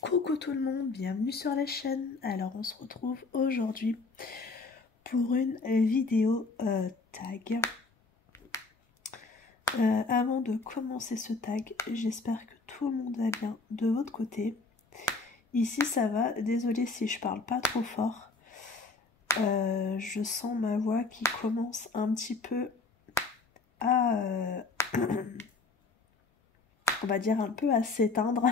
Coucou tout le monde, bienvenue sur la chaîne. Alors on se retrouve aujourd'hui pour une vidéo tag. Avant de commencer ce tag, j'espère que tout le monde va bien de votre côté. Ici ça va, désolée si je parle pas trop fort. Je sens ma voix qui commence un petit peu à... on va dire un peu à s'éteindre.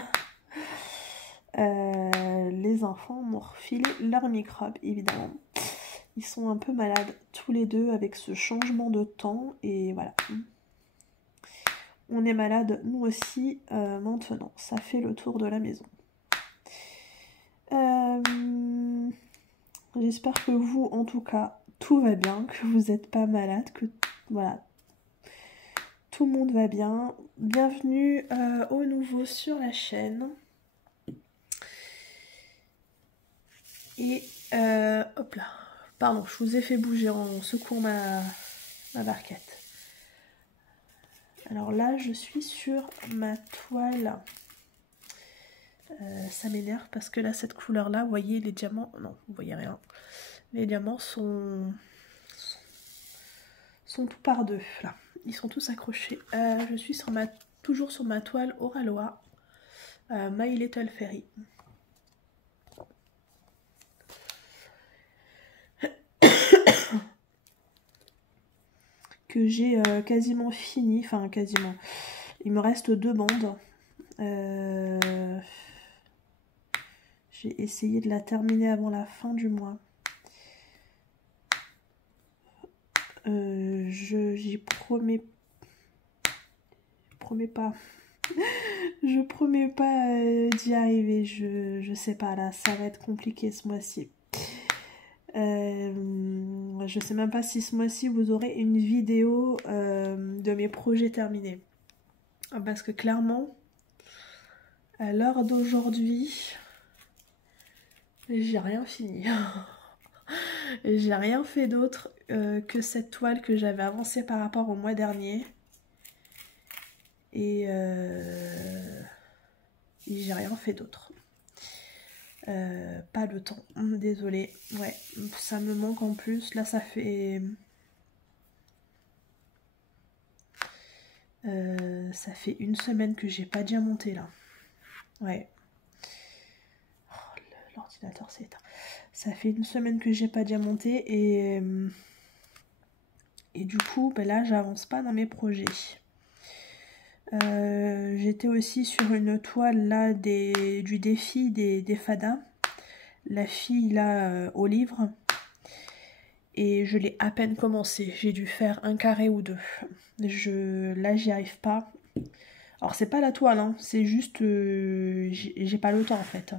Les enfants m'ont refilé leurs microbes, évidemment. Ils sont un peu malades tous les deux avec ce changement de temps. Et voilà. On est malades, nous aussi, maintenant. Ça fait le tour de la maison. J'espère que vous, en tout cas, tout va bien. Que vous n'êtes pas malade. Que voilà. Tout le monde va bien. Bienvenue au nouveau sur la chaîne. Et hop là, pardon, je vous ai fait bouger en secouant ma barquette. Alors là, je suis sur ma toile. Ça m'énerve parce que là, cette couleur-là, vous voyez les diamants, non, vous voyez rien. Les diamants sont tout par deux, là. Ils sont tous accrochés. Je suis toujours sur ma toile Oraloa, My Little Fairy. Que j'ai quasiment fini, enfin quasiment, il me reste 2 bandes. J'ai essayé de la terminer avant la fin du mois. J'y promets pas. Je promets pas d'y arriver. Je sais pas, là, ça va être compliqué ce mois-ci. Je sais même pas si ce mois-ci vous aurez une vidéo de mes projets terminés. Parce que clairement, à l'heure d'aujourd'hui, j'ai rien fini. J'ai rien fait d'autre que cette toile que j'avais avancée par rapport au mois dernier. Et j'ai rien fait d'autre. Pas le temps, désolée. Ouais, ça me manque en plus. Là, ça fait... ça fait 1 semaine que j'ai pas diamanté, là. Ouais. Oh, l'ordinateur s'est éteint. Ça fait 1 semaine que j'ai pas diamanté et du coup, ben là, j'avance pas dans mes projets. J'étais aussi sur une toile là du défi des fadas. La fille là au livre. Et je l'ai à peine commencé. J'ai dû faire 1 carré ou 2. Là, j'y arrive pas. Alors, c'est pas la toile, hein, c'est juste... j'ai pas le temps, en fait.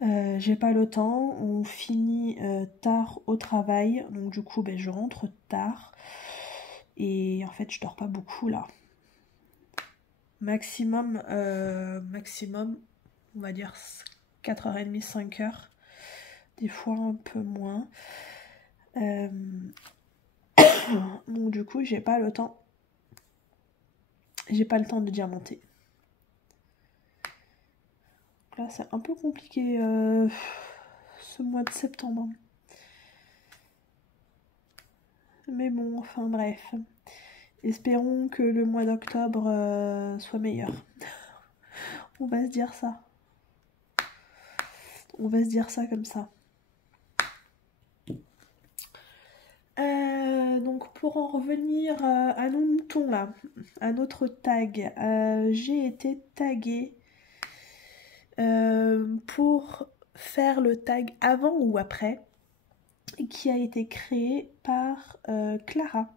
J'ai pas le temps. On finit tard au travail. Donc, du coup, ben, je rentre tard. Et en fait, je dors pas beaucoup, là. Maximum, on va dire 4h30, 5h. Des fois, un peu moins. Donc du coup j'ai pas le temps de diamanter. Donc là c'est un peu compliqué ce mois de septembre, mais bon, enfin bref, espérons que le mois d'octobre soit meilleur. On va se dire ça comme ça. Donc pour en revenir à nos moutons là, à notre tag, j'ai été taguée pour faire le tag avant ou après, qui a été créé par Clara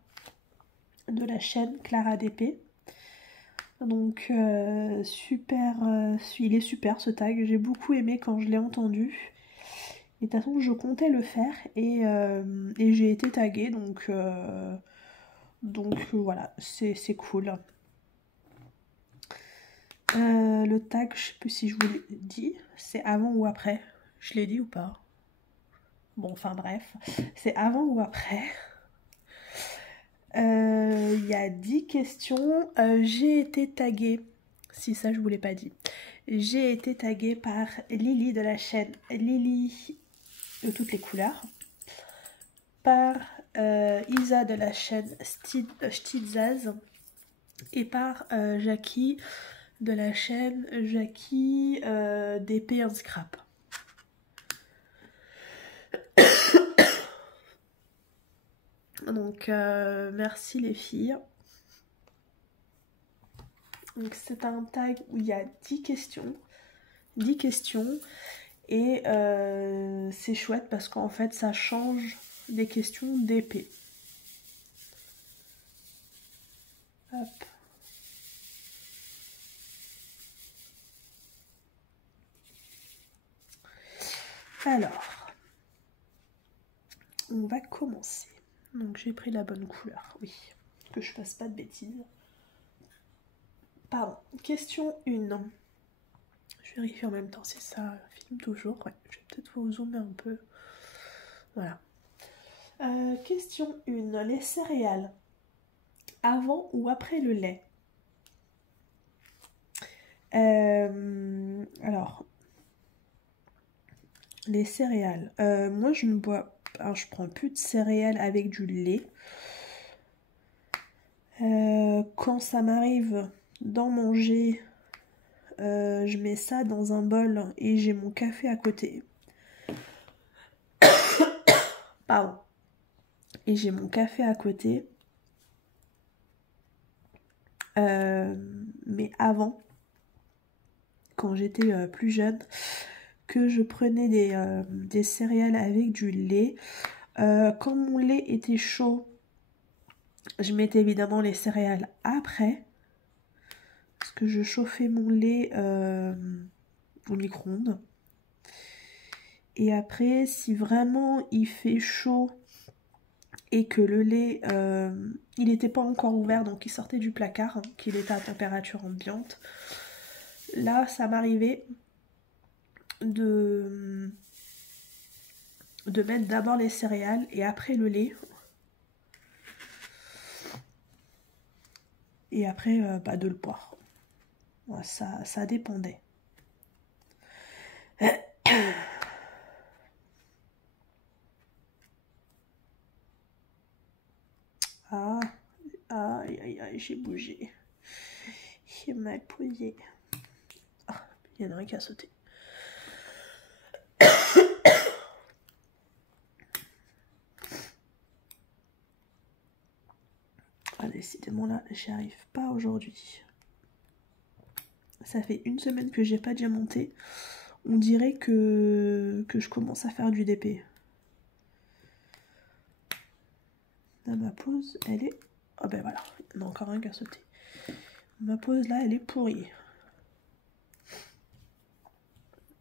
de la chaîne Clara DP. Donc super, il est super ce tag, j'ai beaucoup aimé quand je l'ai entendu. Et de toute façon, je comptais le faire et j'ai été taguée, donc voilà, c'est cool. Le tag, je sais plus si je vous l'ai dit, c'est avant ou après. Je l'ai dit ou pas? Bon, enfin bref, c'est avant ou après. Il y a 10 questions. J'ai été taguée, si ça je vous l'ai pas dit. j'ai été taguée par Lily de la chaîne Lily de toutes les couleurs, par Isa de la chaîne Stitzaz et par Jackie de la chaîne Jackie d'épée en scrap. Donc merci les filles. Donc c'est un tag où il y a 10 questions. 10 questions. Et c'est chouette parce qu'en fait ça change des questions d'épée. Hop. Alors, on va commencer. Donc j'ai pris la bonne couleur, oui. Que je fasse pas de bêtises. Pardon. Question 1. Je vérifie en même temps si ça filme toujours. Ouais, je vais peut-être vous zoomer un peu. Voilà. Question 1. Les céréales, avant ou après le lait? Alors, les céréales. Moi, je ne bois... Alors, je prends plus de céréales avec du lait. Quand ça m'arrive d'en manger, je mets ça dans un bol et j'ai mon café à côté. Pardon. Et j'ai mon café à côté. Mais avant, quand j'étais plus jeune, que je prenais des céréales avec du lait. Quand mon lait était chaud, je mettais évidemment les céréales après. Parce que je chauffais mon lait au micro-ondes. Et après, si vraiment il fait chaud et que le lait, il n'était pas encore ouvert, donc il sortait du placard, hein, qu'il était à température ambiante, là, ça m'arrivait de mettre d'abord les céréales et après le lait. Et après, de le boire. Ouais, ça dépendait. Ah, aïe, aïe, aïe, j'ai bougé. J'ai mal posé. Ah, il y en a un qui a sauté. Ah, décidément là, j'y arrive pas aujourd'hui. Ça fait une semaine que j'ai pas diamanté. On dirait que je commence à faire du DP. Là, ma pause, elle est... Ah ben voilà, il y en a encore un qui a sauté. Ma pause là, elle est pourrie.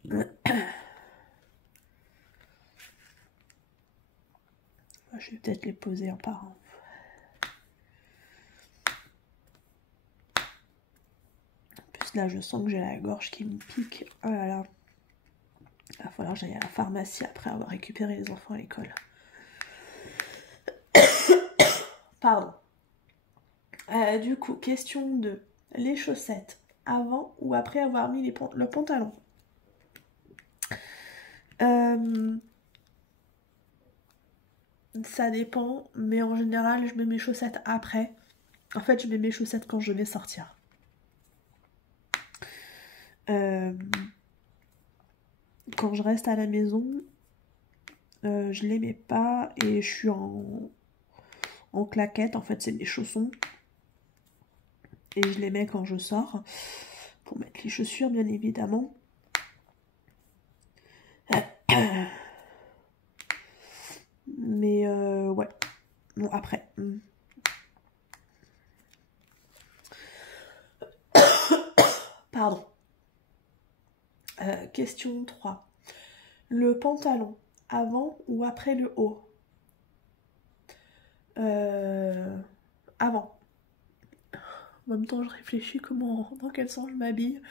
Je vais peut-être les poser un par un. En plus là, je sens que j'ai la gorge qui me pique. Oh là là. Il va falloir que j'aille à la pharmacie après avoir récupéré les enfants à l'école. Pardon. Du coup, question 2. Les chaussettes, avant ou après avoir mis le pantalon? Ça dépend, mais en général, je mets mes chaussettes après. En fait, je mets mes chaussettes quand je vais sortir. Quand je reste à la maison, je les mets pas et je suis en claquette. En fait, c'est mes chaussons. Et je les mets quand je sors. Pour mettre les chaussures, bien évidemment. Mais ouais. Bon, après. Pardon. Question 3. Le pantalon, avant ou après le haut? Avant. En même temps, je réfléchis dans quel sens je m'habille.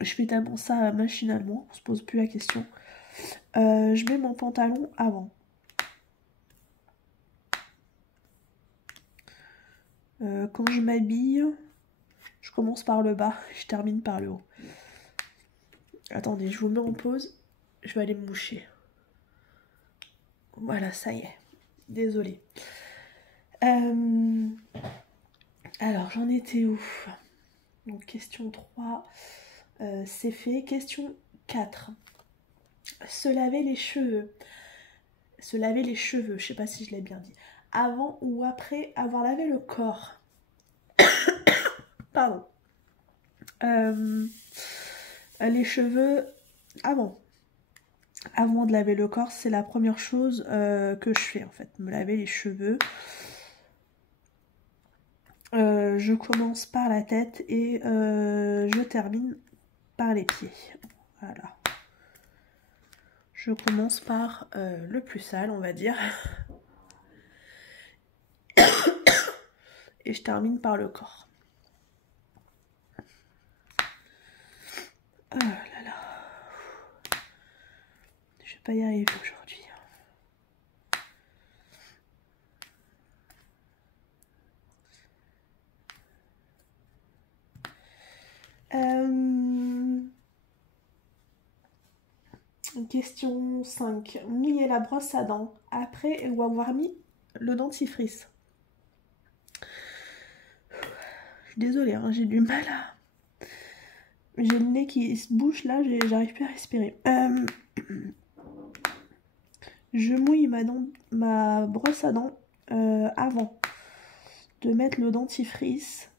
Je fais tellement ça machinalement, on se pose plus la question. Je mets mon pantalon avant. Quand je m'habille, je commence par le bas, je termine par le haut. Attendez, je vous mets en pause. Je vais aller me moucher. Voilà, ça y est. Désolée. Alors, j'en étais où? Donc, question 3, c'est fait. Question 4. Se laver les cheveux. Se laver les cheveux, je sais pas si je l'ai bien dit. Avant ou après avoir lavé le corps. Pardon. Les cheveux avant. Avant de laver le corps, c'est la première chose que je fais en fait. Me laver les cheveux. Je commence par la tête et je termine par les pieds. Voilà. Je commence par le plus sale, on va dire. Et je termine par le corps. Oh là là. Je vais pas y arriver aujourd'hui. Question 5. Mouiller la brosse à dents après ou avoir mis le dentifrice. Je suis désolée, hein, j'ai du mal à... J'ai le nez qui se bouche là, j'arrive plus à respirer. Je mouille ma brosse à dents avant de mettre le dentifrice.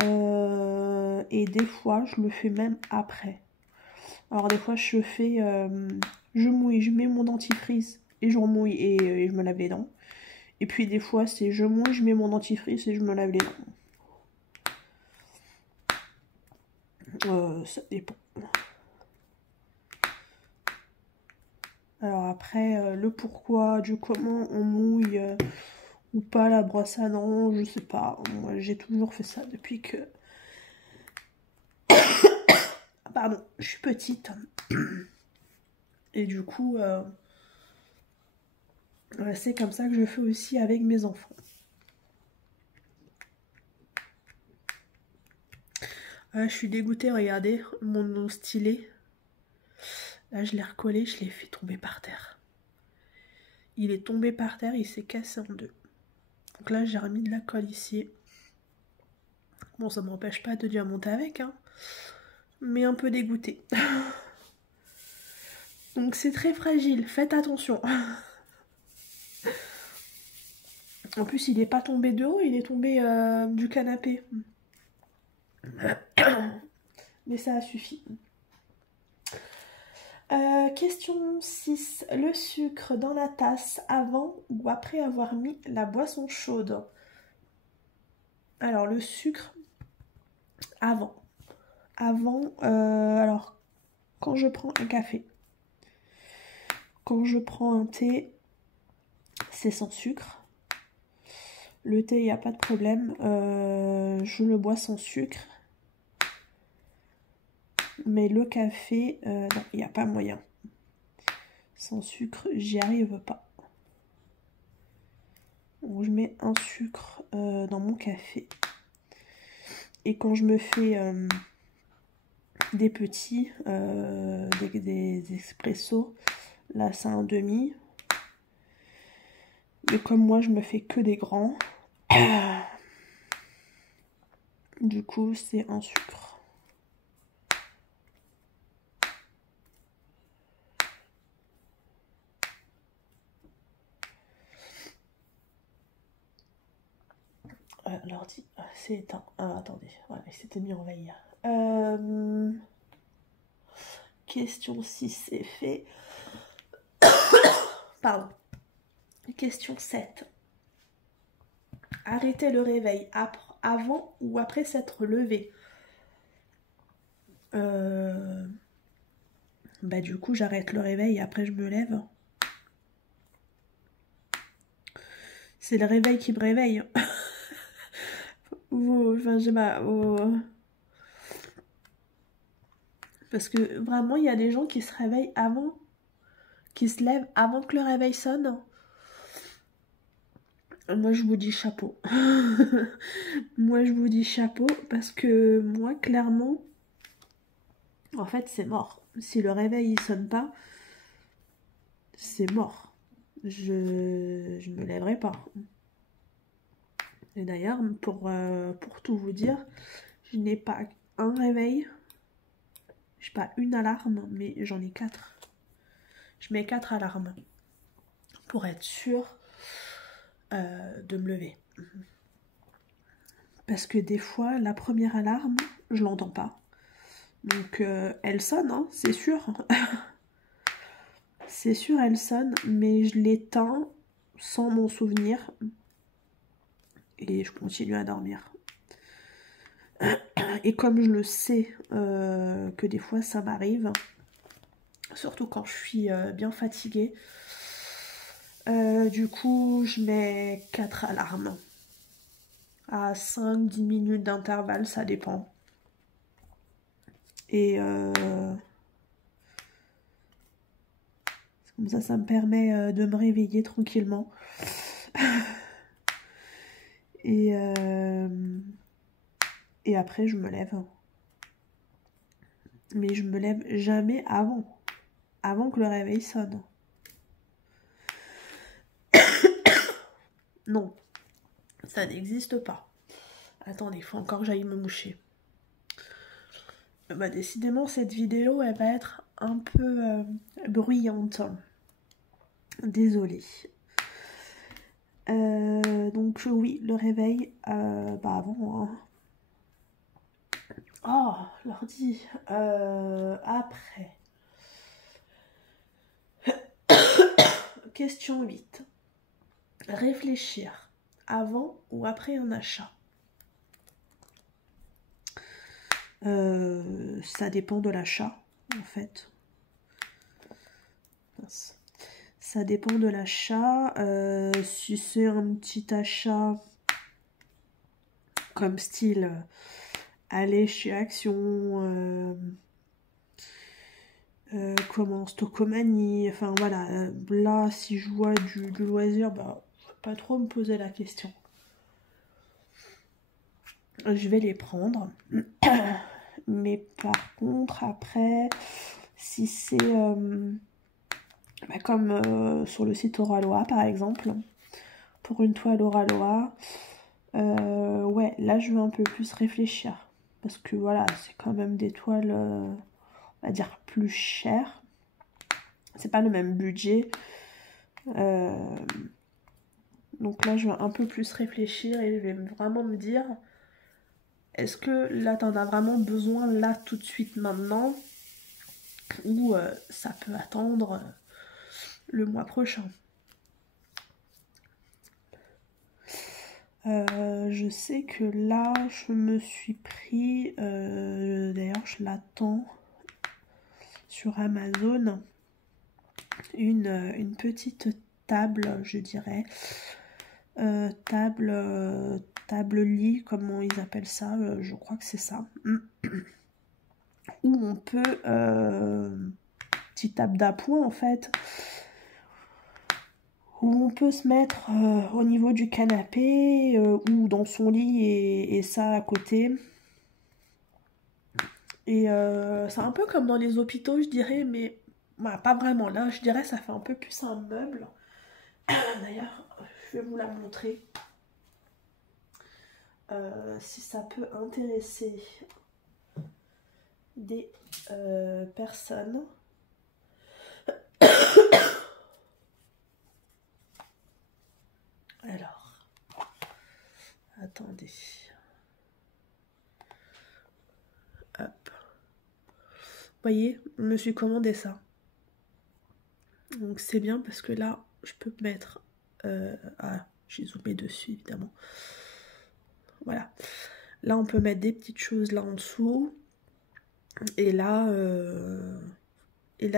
Et des fois, je le fais même après. Alors des fois, je fais... je mouille, je mets mon dentifrice et je remouille et je me lave les dents. Et puis des fois, c'est je mouille, je mets mon dentifrice et je me lave les dents. Ça dépend. Alors après, le pourquoi, du comment on mouille ou pas la brosse à dents, je sais pas. Moi, j'ai toujours fait ça depuis que... Pardon, je suis petite. Et du coup, c'est comme ça que je fais aussi avec mes enfants. Je suis dégoûtée, regardez, mon stylet. Là, je l'ai recollé, je l'ai fait tomber par terre. Il est tombé par terre, il s'est cassé en deux. Donc là, j'ai remis de la colle ici. Bon, ça m'empêche pas de diamanter avec, hein. Mais un peu dégoûtée. Donc c'est très fragile, faites attention. En plus, il n'est pas tombé de haut, il est tombé du canapé. Mais ça a suffi. Question 6. Le sucre dans la tasse avant ou après avoir mis la boisson chaude? Alors, le sucre avant. Avant, alors, quand je prends un café, quand je prends un thé, c'est sans sucre. Le thé, il n'y a pas de problème. Je le bois sans sucre. Mais le café, non, il n'y a pas moyen. Sans sucre, j'y arrive pas. Donc, je mets un sucre dans mon café. Et quand je me fais des petits, des expressos, là c'est un demi. Mais comme moi, je me fais que des grands. Du coup, c'est un sucre. L'ordi, c'est éteint. Ah, attendez, voilà, il s'était mis en veille. Question 6, c'est fait. Pardon. Question 7. Arrêter le réveil avant ou après s'être levé. Bah du coup, j'arrête le réveil et après je me lève. C'est le réveil qui me réveille. Enfin, j'ai ma... Parce que vraiment, il y a des gens qui se réveillent avant, qui se lèvent avant que le réveil sonne. Moi, je vous dis chapeau. Moi, je vous dis chapeau parce que moi, clairement, En fait, c'est mort. Si le réveil il sonne pas, c'est mort. Je me lèverai pas. Et d'ailleurs, pour tout vous dire, je n'ai pas un réveil, je n'ai pas une alarme, mais j'en ai 4. Je mets 4 alarmes pour être sûre de me lever. Parce que des fois, la première alarme, je l'entends pas. Donc elle sonne, hein, c'est sûr. C'est sûr, elle sonne, mais je l'éteins sans m'en souvenir. Et je continue à dormir. Et comme je le sais que des fois ça m'arrive, surtout quand je suis bien fatiguée, du coup je mets 4 alarmes. À 5-10 minutes d'intervalle, ça dépend. Et comme ça me permet de me réveiller tranquillement. Et après, je me lève. Mais je me lève jamais avant que le réveil sonne. Non, ça n'existe pas. Attendez, il faut encore que j'aille me moucher. Bah, décidément, cette vidéo, elle va être un peu bruyante. Désolée. Donc oui, le réveil, bah avant... Hein. Oh, l'ordi. Après. Question 8. Réfléchir avant ou après un achat. Ça dépend de l'achat, en fait. Ça dépend de l'achat. Si c'est un petit achat comme style aller chez Action, comment Stocomanie, enfin voilà, là si je vois du loisir, bah faut pas trop me poser la question. Je vais les prendre. Mais par contre après, si c'est bah, comme sur le site Oraloa par exemple, pour une toile Oraloa, ouais, là je vais un peu plus réfléchir. Parce que voilà, c'est quand même des toiles, on va dire, plus chères. C'est pas le même budget. Donc là, je vais un peu plus réfléchir et je vais vraiment me dire, est-ce que là, t'en as vraiment besoin là tout de suite maintenant ou ça peut attendre le mois prochain. Je sais que là, je me suis pris, d'ailleurs je l'attends sur Amazon, une petite table, je dirais, table lit, comment ils appellent ça, je crois que c'est ça, où on peut, petite table d'appoint en fait, où on peut se mettre au niveau du canapé ou dans son lit et ça à côté. Et c'est un peu comme dans les hôpitaux, je dirais, mais bah, pas vraiment. Là, je dirais, ça fait un peu plus un meuble. D'ailleurs, je vais vous la montrer. Si ça peut intéresser des personnes. Alors, attendez. Hop. Vous voyez, je me suis commandé ça. Donc c'est bien parce que là, je peux mettre... ah, j'ai zoomé dessus, évidemment. Voilà. Là, on peut mettre des petites choses là en dessous. Et là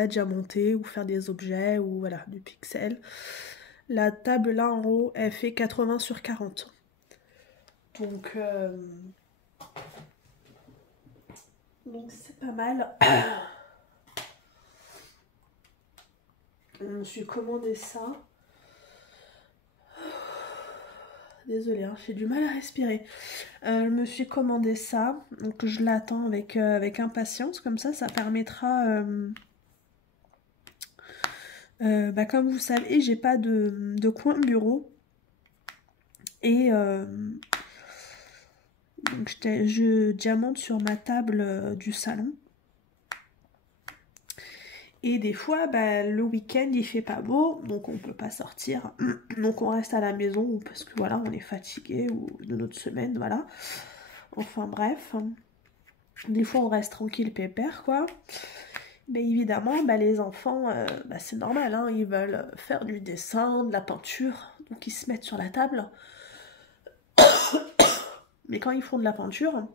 diamanter ou faire des objets ou voilà, du pixel. La table là en haut, elle fait 80 sur 40. Donc c'est pas mal. Je me suis commandé ça. Désolée, hein, j'ai du mal à respirer. Je me suis commandé ça, donc je l'attends avec impatience, comme ça permettra... comme vous savez, j'ai pas de coin bureau. Et donc je diamante sur ma table du salon. Et des fois, le week-end, il fait pas beau, donc on peut pas sortir. Donc on reste à la maison parce que voilà, on est fatigué ou de notre semaine, voilà. Enfin bref. Des fois, on reste tranquille, pépère, quoi. Mais évidemment, les enfants, c'est normal, hein, ils veulent faire du dessin, de la peinture, donc ils se mettent sur la table. Mais quand ils font de la peinture,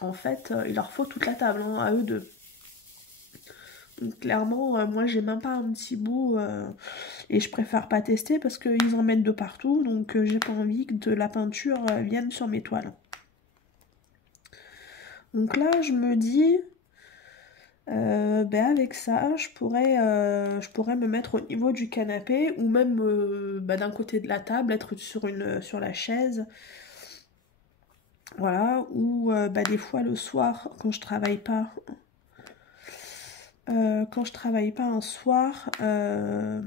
en fait, il leur faut toute la table, hein, à eux deux. Donc clairement, moi j'ai même pas un petit bout et je préfère pas tester parce qu'ils en mettent de partout, donc j'ai pas envie que de la peinture vienne sur mes toiles. Donc là, je me dis, avec ça, je pourrais me mettre au niveau du canapé ou même d'un côté de la table, être sur la chaise. Voilà, ou des fois le soir, quand je travaille pas un soir, voilà,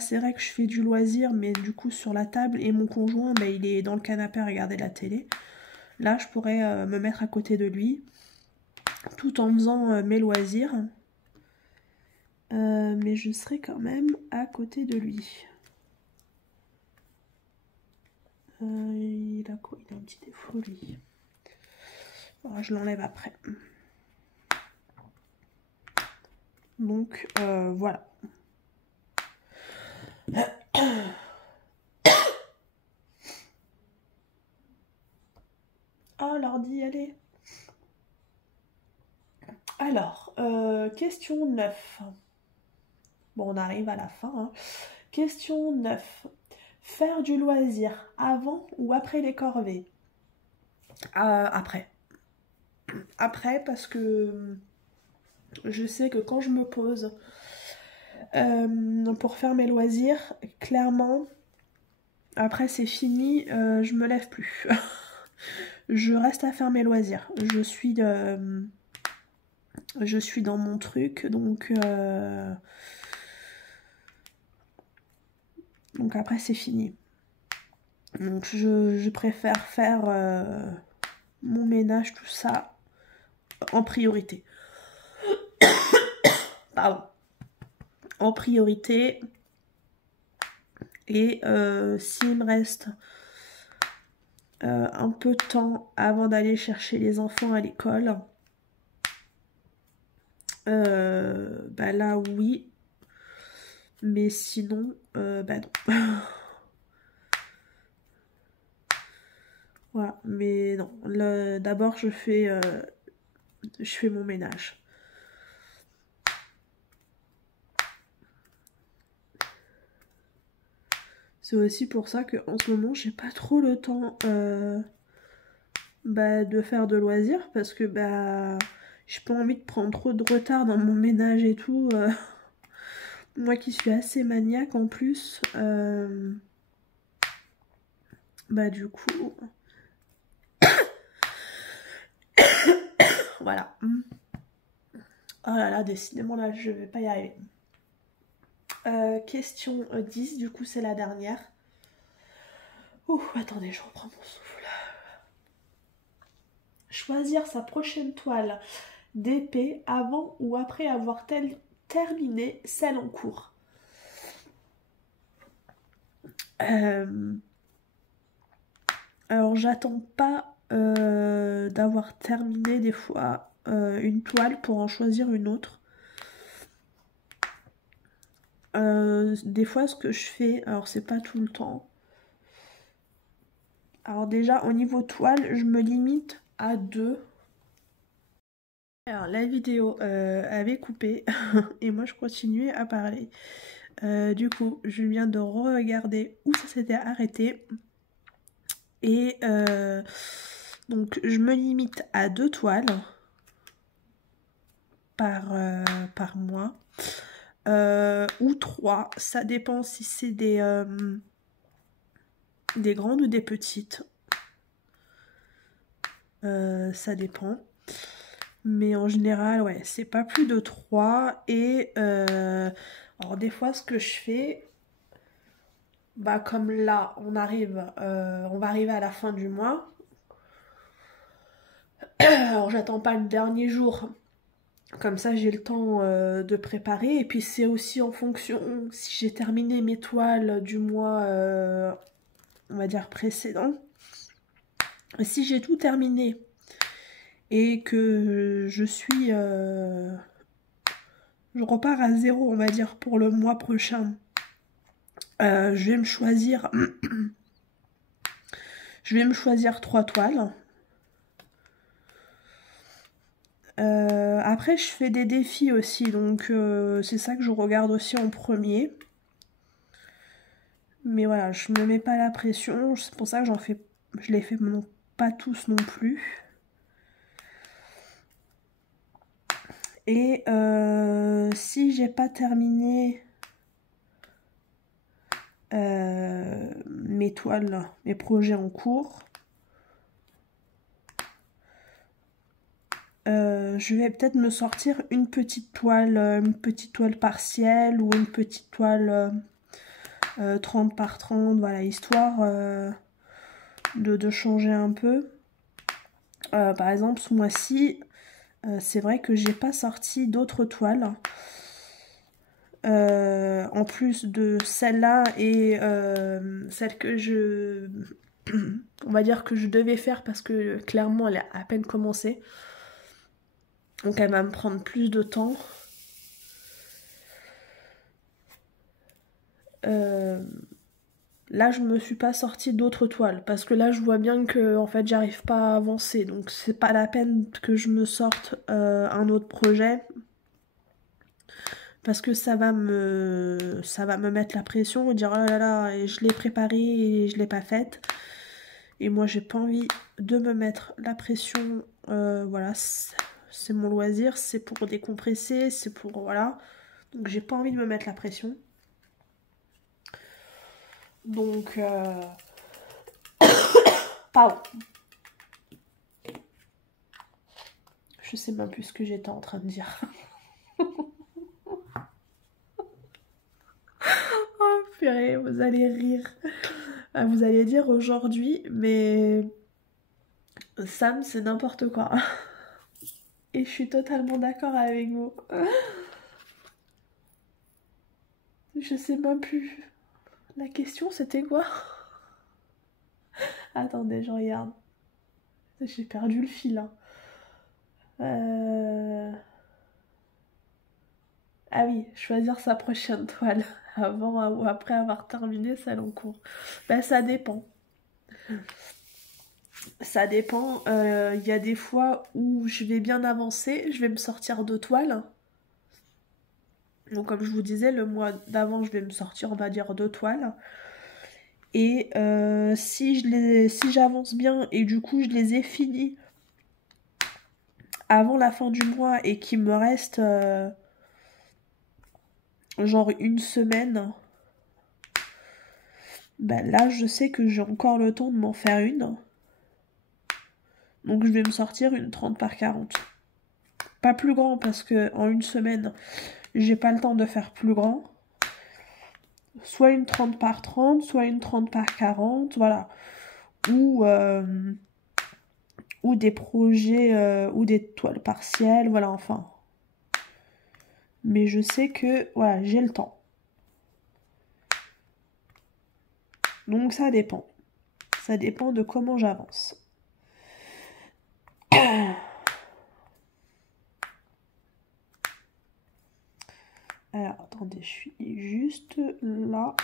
c'est vrai que je fais du loisir, mais du coup sur la table, et mon conjoint, il est dans le canapé à regarder la télé. Là, je pourrais me mettre à côté de lui, tout en faisant mes loisirs. Mais je serai quand même à côté de lui. Il a quoi? Il a un petit défaut, lui. Alors, je l'enlève après. Donc, voilà. Oh, l'ordi, allez. Alors, question 9. Bon, on arrive à la fin. Hein. Question 9. Faire du loisir avant ou après les corvées? Après. Après, parce que je sais que quand je me pose pour faire mes loisirs, clairement, après c'est fini, je me lève plus. Je reste à faire mes loisirs. Je suis dans mon truc, donc après c'est fini. Donc je préfère faire mon ménage, tout ça, en priorité. Pardon. En priorité. Et s'il me reste un peu de temps avant d'aller chercher les enfants à l'école, là oui. Mais sinon, non. Voilà, mais non. D'abord, je fais mon ménage. C'est aussi pour ça qu'en ce moment, j'ai pas trop le temps de faire de loisirs parce que j'ai pas envie de prendre trop de retard dans mon ménage et tout. Moi qui suis assez maniaque en plus, du coup, voilà. Oh là là, décidément là, je vais pas y arriver. Question 10, du coup c'est la dernière. Ouh, attendez, je reprends mon souffle. Choisir sa prochaine toile d'épée avant ou après avoir terminé celle en cours. Alors j'attends pas d'avoir terminé des fois une toile pour en choisir une autre. Des fois ce que je fais, alors c'est pas tout le temps. Alors déjà au niveau toile, je me limite à 2. Alors la vidéo avait coupé et moi je continuais à parler. Du coup je viens de regarder où ça s'était arrêté. Et donc je me limite à 2 toiles par mois. Ou 3, ça dépend si c'est des des grandes ou des petites. Ça dépend. Mais en général, ouais, c'est pas plus de 3. Et alors des fois, ce que je fais, bah comme là, on va arriver à la fin du mois. Alors j'attends pas le dernier jour. Comme ça, j'ai le temps de préparer. Et puis c'est aussi en fonction, si j'ai terminé mes toiles du mois, on va dire précédent. Si j'ai tout terminé et que je repars à zéro, on va dire, pour le mois prochain, je vais me choisir 3 toiles. Après, je fais des défis aussi, donc c'est ça que je regarde aussi en premier. Mais voilà, je me mets pas la pression, c'est pour ça que je les fais pas tous non plus. Et si j'ai pas terminé mes toiles, mes projets en cours, je vais peut-être me sortir une petite toile partielle ou une petite toile 30 par 30, voilà, histoire de changer un peu. Par exemple, ce mois-ci, c'est vrai que j'ai pas sorti d'autres toiles. En plus de celle-là et celle que on va dire que je devais faire parce que clairement elle a à peine commencé. Donc elle va me prendre plus de temps. Là je me suis pas sortie d'autres toiles parce que là je vois bien que en fait j'arrive pas à avancer. Donc c'est pas la peine que je me sorte un autre projet. Parce que ça va me mettre la pression et dire oh là là, et je l'ai préparée et je l'ai pas faite. Et moi j'ai pas envie de me mettre la pression. Voilà, c'est mon loisir, c'est pour décompresser, c'est pour voilà. Donc j'ai pas envie de me mettre la pression. Donc pardon. Je sais même plus ce que j'étais en train de dire. Oh purée, vous allez rire. Vous allez dire aujourd'hui, mais Sam, c'est n'importe quoi. Et je suis totalement d'accord avec vous. Je sais même plus. La question, c'était quoi? Attendez, je regarde. J'ai perdu le fil. Hein. Ah oui, choisir sa prochaine toile avant ou après avoir terminé celle en cours. Ben, ça dépend. Ça dépend. Il y a des fois où je vais bien avancer, je vais me sortir 2 toiles. Donc comme je vous disais, le mois d'avant, je vais me sortir, on va dire, 2 toiles. Et si j'avance bien et du coup je les ai finis avant la fin du mois et qu'il me reste genre une semaine, ben là je sais que j'ai encore le temps de m'en faire une. Donc je vais me sortir une 30 par 40. Pas plus grand parce que en une semaine, j'ai pas le temps de faire plus grand. Soit une 30 par 30, soit une 30 par 40, voilà. Ou des projets, ou des toiles partielles, voilà, enfin. Mais je sais que, voilà, j'ai le temps. Donc ça dépend. Ça dépend de comment j'avance. Alors, attendez, je suis juste là.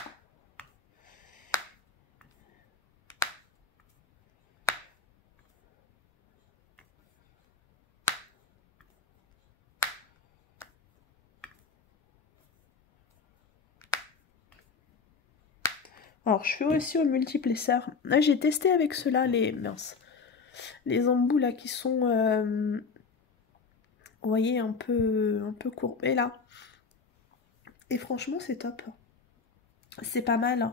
Alors, je fais aussi au multiplesseur. Là, j'ai testé avec ceux-là, les embouts là qui sont, vous voyez, un peu courbés là. Et franchement, c'est top. C'est pas mal. Hein.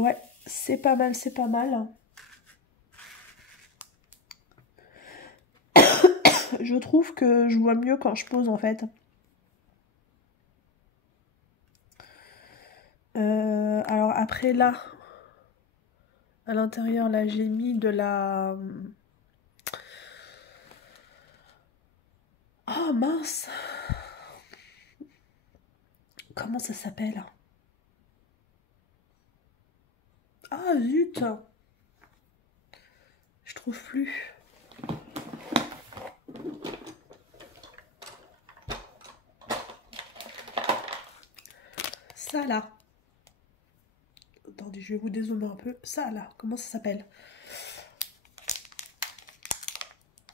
Ouais. C'est pas mal, c'est pas mal. Je trouve que je vois mieux quand je pose en fait. Alors après là, à l'intérieur là j'ai mis de la... Oh mince! Comment ça s'appelle? Ah zut! Je trouve plus. Ça là. Attendez, je vais vous dézoomer un peu. Ça là, comment ça s'appelle?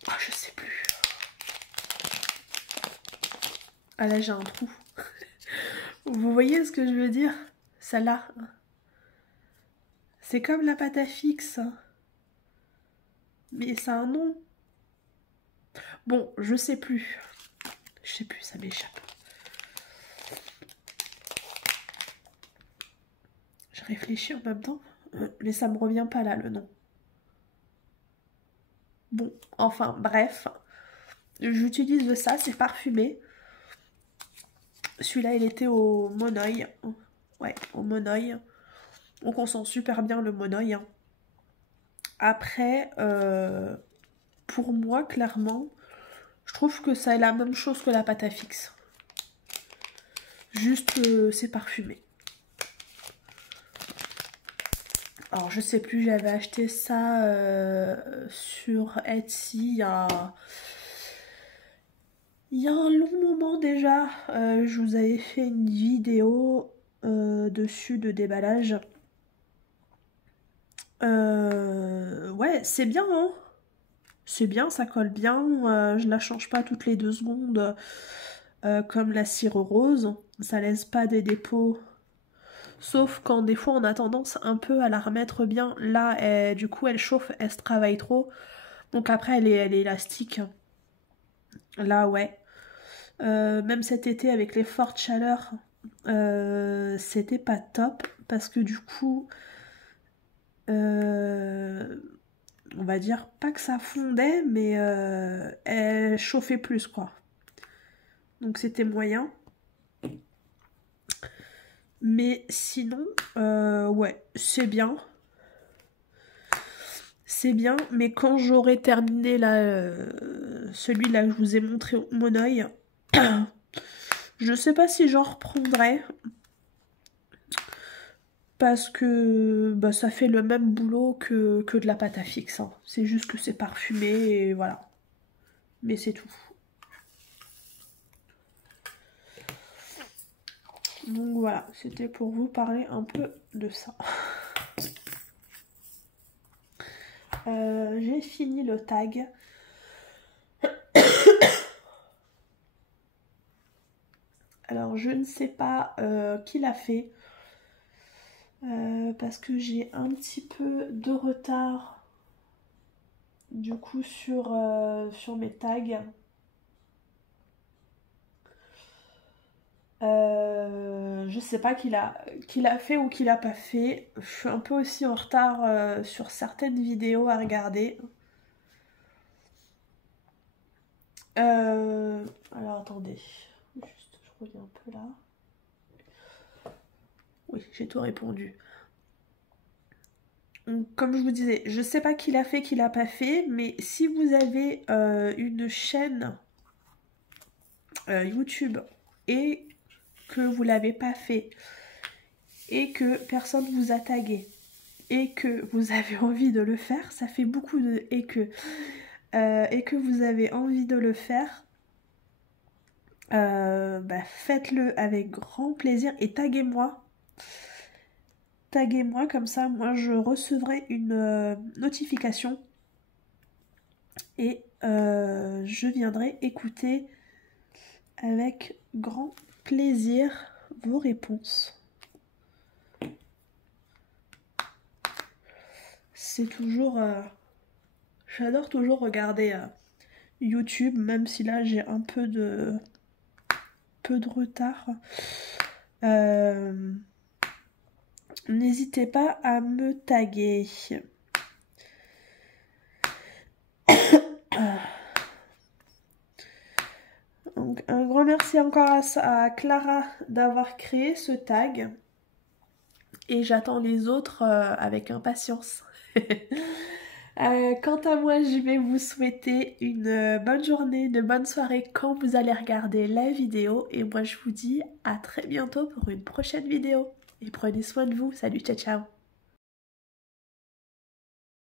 Ah, je sais plus. Ah là, j'ai un trou. Vous voyez ce que je veux dire? Ça là. C'est comme la pâte à fixe. Mais ça a un nom. Bon, je sais plus. Je sais plus, ça m'échappe. Je réfléchis en même temps. Mais ça me revient pas là, le nom. Bon, enfin, bref. J'utilise ça, c'est parfumé. Celui-là, il était au Monoï. Ouais, au Monoï. Donc on sent super bien le Monoï. Hein. Après, pour moi, clairement, je trouve que ça est la même chose que la pâte à fixe. Juste, c'est parfumé. Alors, je sais plus, j'avais acheté ça sur Etsy il y a un long moment déjà. Je vous avais fait une vidéo dessus de déballage. Ouais, c'est bien, hein. C'est bien, ça colle bien. Je la change pas toutes les 2 secondes comme la cire rose. Ça laisse pas des dépôts. Sauf quand des fois on a tendance un peu à la remettre bien. Là, du coup, elle chauffe, elle se travaille trop. Donc après, elle est élastique. Là, ouais. Même cet été, avec les fortes chaleurs, c'était pas top. Parce que du coup, on va dire pas que ça fondait, mais elle chauffait plus, quoi. Donc c'était moyen. Mais sinon, ouais, c'est bien. C'est bien, mais quand j'aurai terminé là, celui-là que je vous ai montré au Monoï, je sais pas si j'en reprendrai. Parce que bah, ça fait le même boulot que de la pâte à fixe. Hein. C'est juste que c'est parfumé et voilà. Mais c'est tout. Donc voilà, c'était pour vous parler un peu de ça. J'ai fini le tag. Alors je ne sais pas qui l'a fait. Parce que j'ai un petit peu de retard du coup sur mes tags. Je sais pas qui l'a fait ou qui l'a pas fait. Je suis un peu aussi en retard sur certaines vidéos à regarder. Alors attendez, juste je reviens un peu là. Oui, j'ai tout répondu. Donc, comme je vous disais, je sais pas qui l'a fait, qui l'a pas fait, mais si vous avez une chaîne YouTube et que vous l'avez pas fait et que personne vous a tagué et que vous avez envie de le faire, ça fait beaucoup de et que vous avez envie de le faire, bah, faites-le avec grand plaisir et taguez-moi. Taguez-moi comme ça, moi je recevrai une notification et je viendrai écouter avec grand plaisir vos réponses. C'est toujours... j'adore toujours regarder YouTube, même si là j'ai un peu de retard. n'hésitez pas à me taguer. Donc, un grand merci encore à Clara d'avoir créé ce tag. Et j'attends les autres avec impatience. Quant à moi, je vais vous souhaiter une bonne journée, une bonne soirée quand vous allez regarder la vidéo. Et moi, je vous dis à très bientôt pour une prochaine vidéo. Et prenez soin de vous. Salut, ciao, ciao.